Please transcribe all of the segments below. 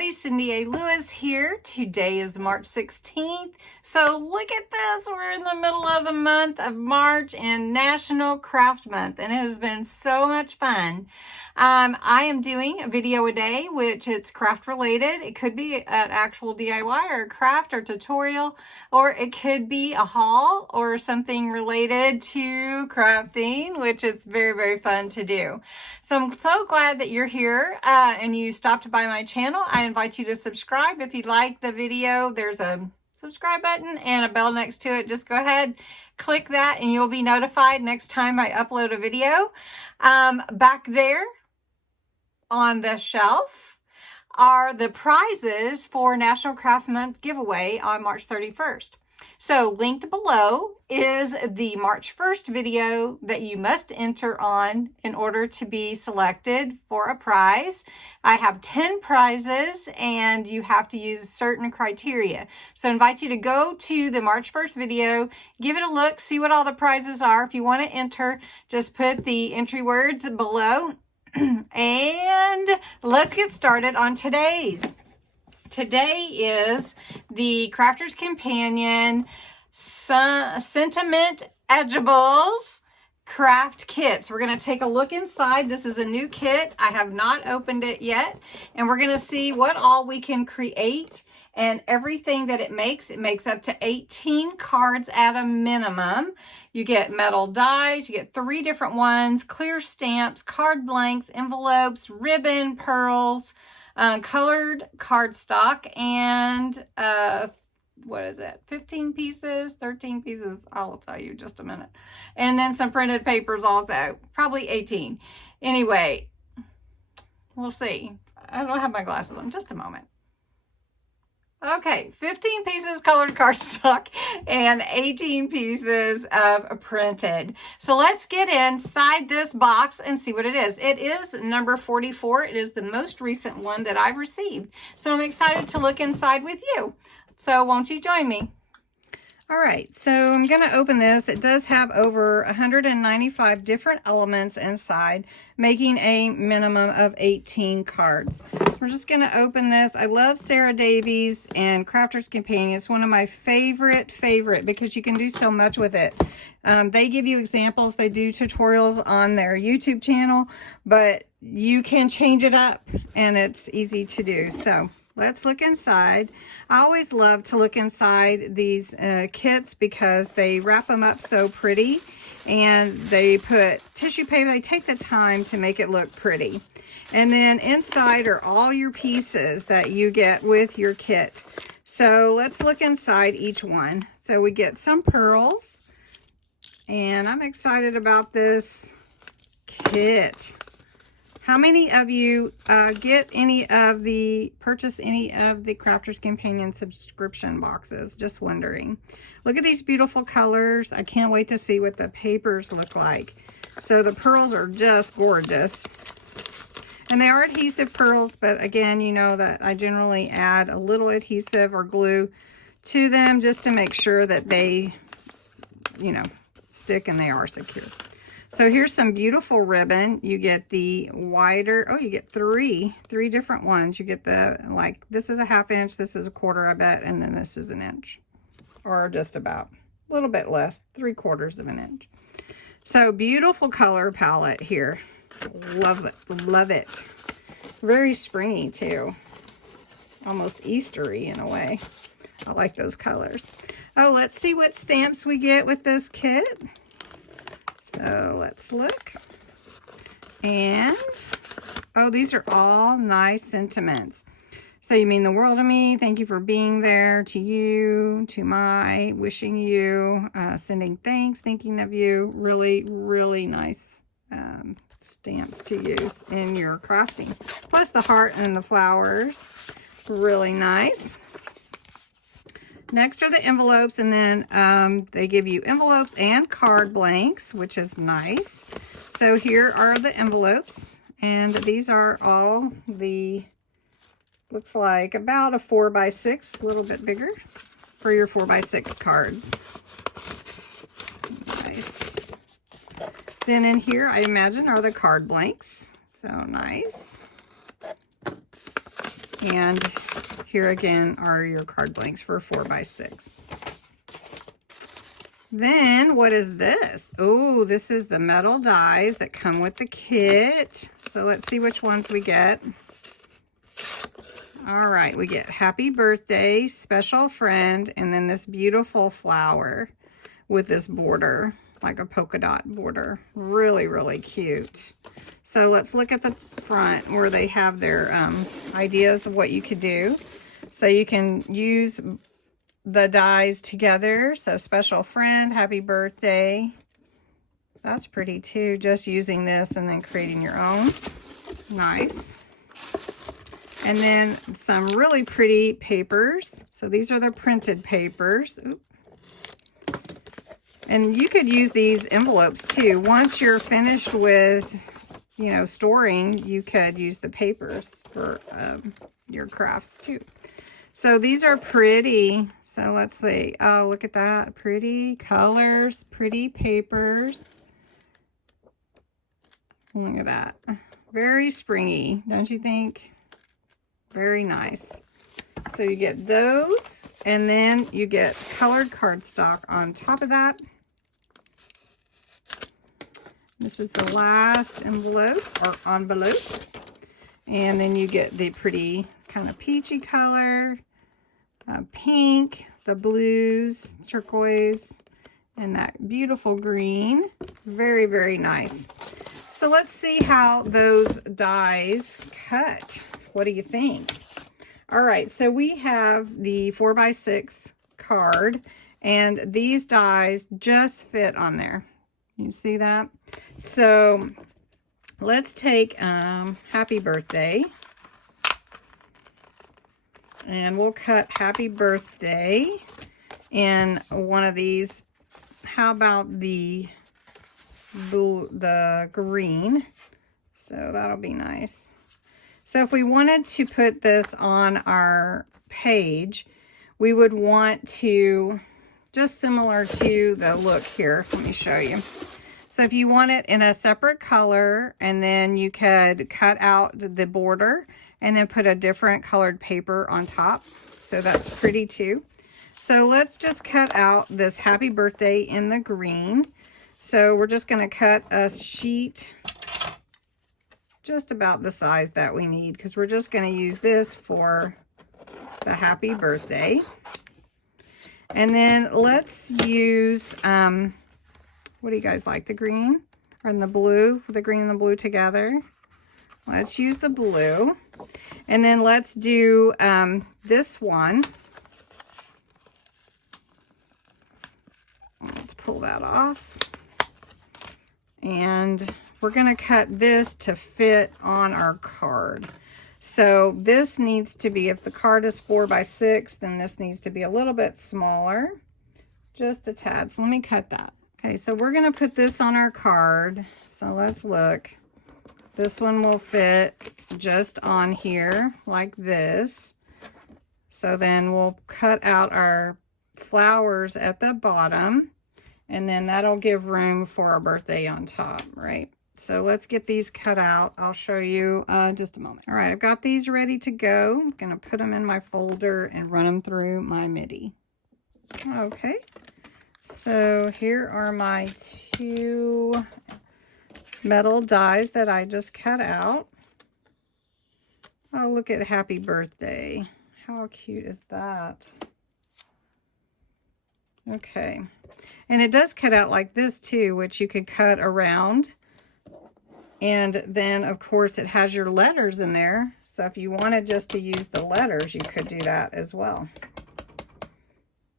everybody, Cindy A. Lewis here. Today is March 16th. So look at this. We're in the middle of the month of March and National Craft Month, and it has been so much fun. I am doing a video a day, which it's craft related. It could be an actual DIY or a craft or tutorial, or it could be a haul or something related to crafting, which is very, very fun to do. So I'm so glad that you're here and you stopped by my channel. I invite you to subscribe. If you like the video, there's a subscribe button and a bell next to it. Just go ahead, click that, and you'll be notified next time I upload a video. Back there on the shelf are the prizes for National Craft Month giveaway on March 31st. So linked below is the March 1st video that you must enter on in order to be selected for a prize. I have 10 prizes and you have to use certain criteria. So I invite you to go to the March 1st video, give it a look, see what all the prizes are. If you want to enter, just put the entry words below. And let's get started on today's. Today is the Crafter's Companion Sentiment Edgeables craft kits. We're going to take a look inside. This is a new kit. I have not opened it yet, and we're going to see what all we can create and everything that it makes. It makes up to 18 cards at a minimum. You get metal dies, you get 3 different ones, clear stamps, card blanks, envelopes, ribbon, pearls, colored cardstock, and what is it, 15 pieces, 13 pieces, I'll tell you in just a minute, and then some printed papers also, probably 18. Anyway, we'll see. I don't have my glasses on. Just a moment. Okay, 15 pieces colored cardstock and 18 pieces of printed. So let's get inside this box and see what it is. It is number 44. It is the most recent one that I've received. So I'm excited to look inside with you. So won't you join me? All right, so I'm going to open this. It does have over 195 different elements inside, making a minimum of 18 cards. We're just going to open this. I love Sarah Davies and Crafter's Companion. It's one of my favorite because you can do so much with it. They give you examples. They do tutorials on their YouTube channel, but you can change it up and it's easy to do. So let's look inside. I always love to look inside these kits because they wrap them up so pretty, and they put tissue paper. They take the time to make it look pretty. And then inside are all your pieces that you get with your kit. So let's look inside each one. So we get some pearls, and I'm excited about this kit. How many of you purchase any of the Crafter's Companion subscription boxes? Just wondering. Look at these beautiful colors. I can't wait to see what the papers look like. So the pearls are just gorgeous. And they are adhesive pearls, but again, you know that I generally add a little adhesive or glue to them just to make sure that they, stick and they are secure. So here's some beautiful ribbon. You get the wider, you get three different ones. You get the, this is a 1/2 inch, this is a 1/4, I bet, and then this is 1 inch. Or just about, a little bit less, 3/4 of an inch. So beautiful color palette here. Love it, love it. Very springy too. Almost Eastery in a way. I like those colors. Oh, let's see what stamps we get with this kit. So let's look. And, these are all nice sentiments. So you mean the world to me. Thank you for being there. To you, to my, wishing you, sending thanks, thinking of you. Really, really nice stamps to use in your crafting. Plus the heart and the flowers. Really nice. Next are the envelopes, and then they give you envelopes and card blanks, which is nice. So here are the envelopes, and these are all the, looks like about a 4x6, a little bit bigger, for your 4x6 cards. Nice. Then in here, I imagine, are the card blanks. So nice. And here again are your card blanks for 4x6. Then what is this? Oh, this is the metal dies that come with the kit. So let's see which ones we get. All right, we get Happy Birthday, Special Friend, and then this beautiful flower with this border, like a polka dot border. Really, really cute. So let's look at the front where they have their ideas of what you could do. So you can use the dies together. So Special Friend, Happy Birthday. That's pretty too, just using this and then creating your own. Nice. And then some really pretty papers. So these are the printed papers. Oop. And you could use these envelopes too. Once you're finished with, you know, storing, you could use the papers for your crafts too. So these are pretty. So let's see. Oh, look at that. Pretty colors, pretty papers. Look at that. Very springy, don't you think? Very nice. So you get those, and then you get colored cardstock on top of that. This is the last envelope, or envelope. And then you get the pretty kind of peachy color, pink, the blues, turquoise, and that beautiful green. Very, very nice. So let's see how those dies cut. What do you think? All right, so we have the 4x6 card, and these dies just fit on there. You see that? So let's take Happy Birthday, and we'll cut Happy Birthday in one of these. How about the blue, the green? So that'll be nice. So if we wanted to put this on our page, we would want to, just similar to the look here, let me show you. So if you want it in a separate color, and then you could cut out the border and then put a different colored paper on top. So that's pretty too. So let's just cut out this Happy Birthday in the green. So we're just going to cut a sheet just about the size that we need, because we're just going to use this for the Happy Birthday. And then let's use, what do you guys like, the green or the blue? The green and the blue together. Let's use the blue. And then let's do this one. Let's pull that off. And we're going to cut this to fit on our card. So this needs to be, if the card is 4x6, then this needs to be a little bit smaller, just a tad. So let me cut that. Okay, so we're going to put this on our card. So let's look. This one will fit just on here like this. So then we'll cut out our flowers at the bottom, and then that'll give room for our birthday on top, right? So let's get these cut out. I'll show you just a moment. All right, I've got these ready to go. I'm gonna put them in my folder and run them through my MIDI. Okay, so here are my two metal dies that I just cut out. Oh, look at Happy Birthday. How cute is that? Okay, and it does cut out like this too, which you could cut around. And then, of course, it has your letters in there. So if you wanted just to use the letters, you could do that as well,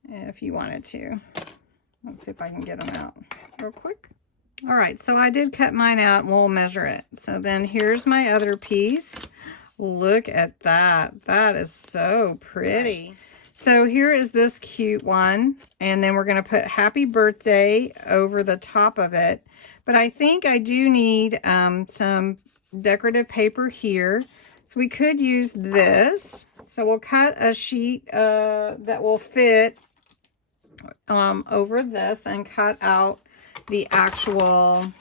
if you wanted to. Let's see if I can get them out real quick. All right, so I did cut mine out, and we'll measure it. So then here's my other piece. Look at that. That is so pretty. So here is this cute one, and then we're going to put Happy Birthday over the top of it. But I think I do need some decorative paper here. So we could use this. So we'll cut a sheet that will fit over this and cut out the actual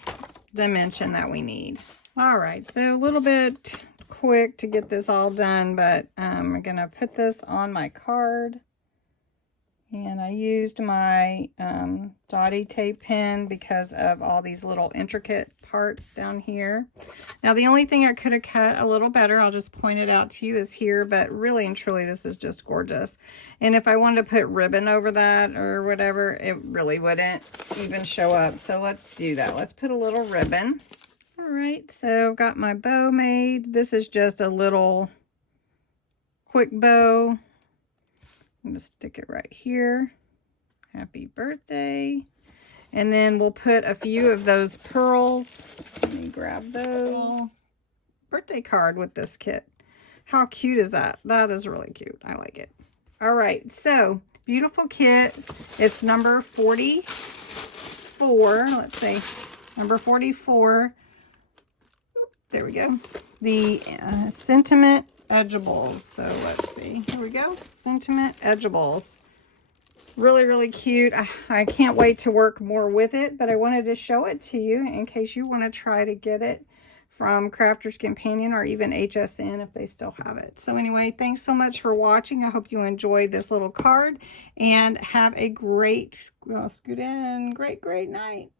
dimension that we need. All right, so a little bit quick to get this all done, but I'm going to put this on my card. And I used my dotty tape pen because of all these little intricate parts down here. Now, the only thing I could have cut a little better, I'll just point it out to you, is here. But really and truly, this is just gorgeous. And if I wanted to put ribbon over that or whatever, it really wouldn't even show up. So let's do that. Let's put a little ribbon. All right, so I've got my bow made. This is just a little quick bow. I'm going to stick it right here. Happy birthday. And then we'll put a few of those pearls. Let me grab those. Birthday card with this kit. How cute is that? That is really cute. I like it. All right, so beautiful kit. It's number 44. Let's see. Number 44. There we go. The Sentiment Edgeables. So let's see. Here we go. Sentiment Edgeables. Really, really cute. I can't wait to work more with it, but I wanted to show it to you in case you want to try to get it from Crafter's Companion or even HSN if they still have it. So anyway, thanks so much for watching. I hope you enjoyed this little card and have a great, well, scoot in, great night.